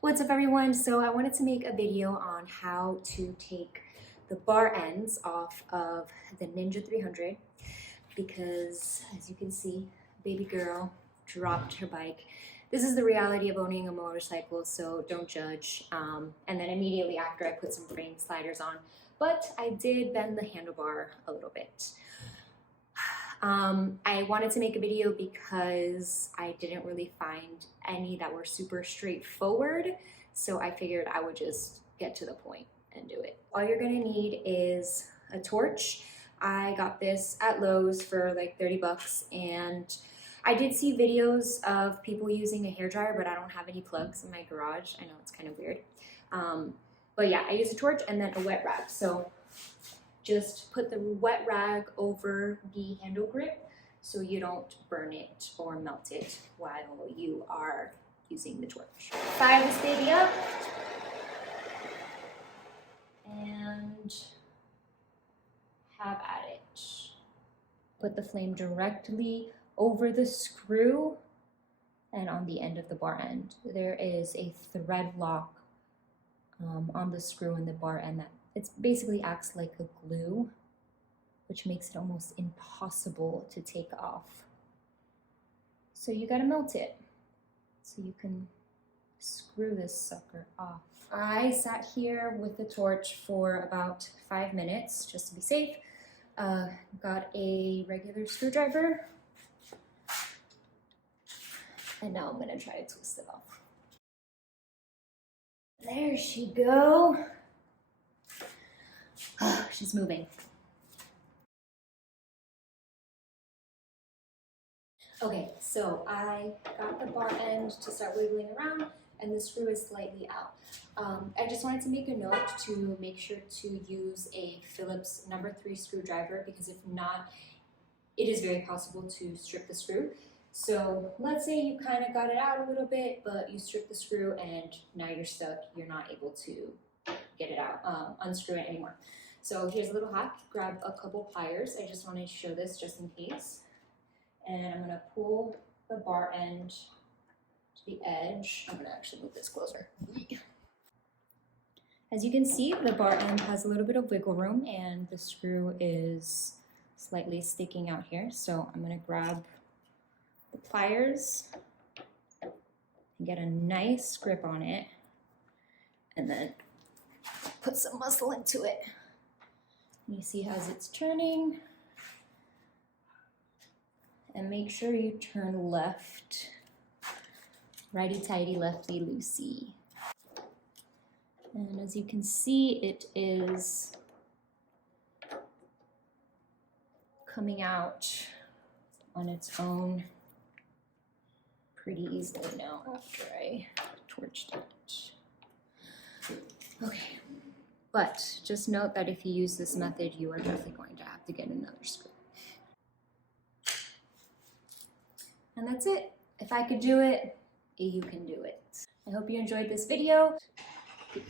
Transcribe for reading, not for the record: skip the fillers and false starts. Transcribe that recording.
What's up everyone? So I wanted to make a video on how to take the bar ends off of the Ninja 300 because as you can see, baby girl dropped her bike. This is the reality of owning a motorcycle, so don't judge. And then immediately after I put some frame sliders on, but I did bend the handlebar a little bit. I wanted to make a video because I didn't really find any that were super straightforward, so I figured I would just get to the point and do it. All you're gonna need is a torch. I got this at Lowe's for like 30 bucks, and I did see videos of people using a hairdryer, but I don't have any plugs in my garage. I know it's kind of weird. But yeah, I use a torch and then a wet rag. So just put the wet rag over the handle grip so you don't burn it or melt it while you are using the torch. Fire this baby up and have at it. Put the flame directly over the screw and on the end of the bar end. There is a thread lock on the screw and the bar end that it basically acts like a glue, which makes it almost impossible to take off. So you gotta melt it so you can screw this sucker off. I sat here with the torch for about 5 minutes just to be safe. Got a regular screwdriver, and now I'm gonna try to twist it off. There she go. She's moving. Okay, so I got the bar end to start wiggling around and the screw is slightly out. I just wanted to make a note to make sure to use a Phillips number 3 screwdriver, because if not, it is very possible to strip the screw. So let's say you kind of got it out a little bit, but you strip the screw and now you're stuck. You're not able to get it out, unscrew it anymore. So here's a little hack. Grab a couple pliers. I just wanted to show this just in case. And I'm gonna pull the bar end to the edge. I'm gonna actually move this closer. As you can see, the bar end has a little bit of wiggle room and the screw is slightly sticking out here. So I'm gonna grab the pliers and get a nice grip on it and then put some muscle into it. You see as it's turning, and make sure you turn left, righty-tighty, lefty-loosey. And as you can see, it is coming out on its own pretty easily now after I torched it. Okay. But just note that if you use this method, you are definitely going to have to get another screw. And that's it. If I could do it, you can do it. I hope you enjoyed this video. Peace.